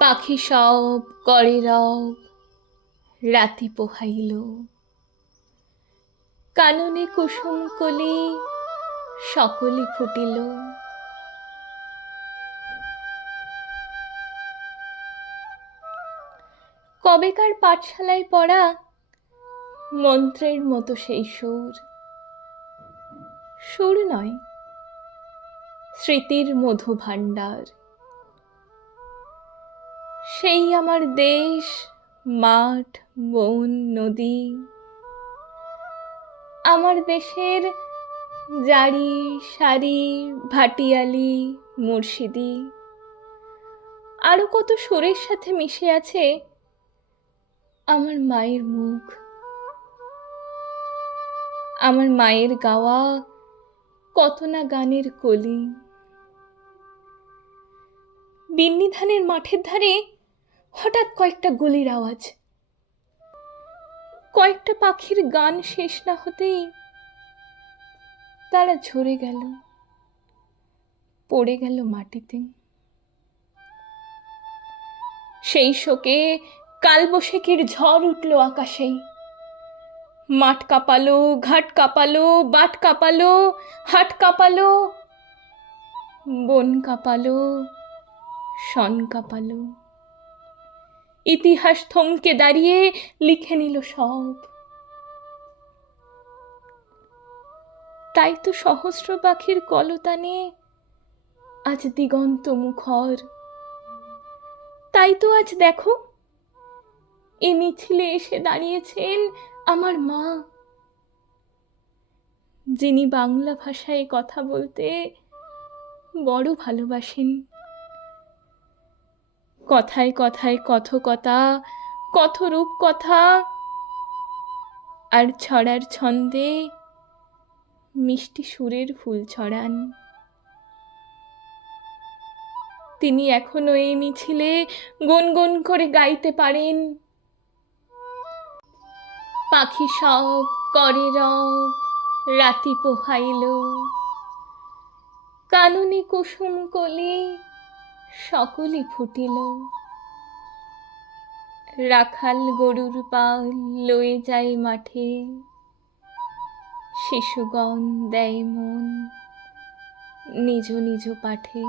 পাখি সব করে রব, রাতি পোহাইল। কাননে কুসুম কলি সকলে ফুটিল। কবেকার পাঠশালায় পড়া মন্ত্রের মতো সেই সুর, সুর নয়, স্মৃতির মধু ভাণ্ডার। সেই আমার দেশ, মাঠ, বন, নদী, আমার দেশের জারি, সারি, ভাটিয়ালি, মুর্শিদি, আরো কত সুরের সাথে মিশে আছে আমার মায়ের মুখ, আমার মায়ের গাওয়া কত না গানের কলি। বিন্নি ধানের মাঠের ধারে হঠাৎ কয়েকটা গুলির আওয়াজ, কয়েকটা পাখির গান শেষ না হতেই তারা ঝরে গেল, পড়ে গেল মাটিতে। সেই শোকে কালবৈশাখীর ঝড় উঠল আকাশে, মাঠ কাঁপালো, ঘাট কাঁপালো, বাট কাঁপালো, হাট কাঁপালো, বন কাঁপালো, শন কাঁপালো। ইতিহাস থমকে দাঁড়িয়ে লিখে নিল সব। তাই তো সহস্র পাখির কলতানে আজ দিগন্ত মুখর। তাই তো আজ দেখো এ মিছিলে এসে দাঁড়িয়েছেন আমার মা, যিনি বাংলা ভাষায় কথা বলতে বড় ভালোবাসেন। কথায় কথায় কথকতা, কথরূপ কথা, আর ছড়ার ছন্দে মিষ্টি সুরের ফুল ছড়ান। তিনি এখনো এই মিছিলে গুনগুন করে গাইতে পারেন, পাখি সব করে রব, রাতি পোহাইল। কাননে কুসুম কলি সকলে ফুটিল। রাখাল গরুর পাল লয়ে যায় মাঠে, শিশুগণ দেয় মন নিজ নিজ পাঠে।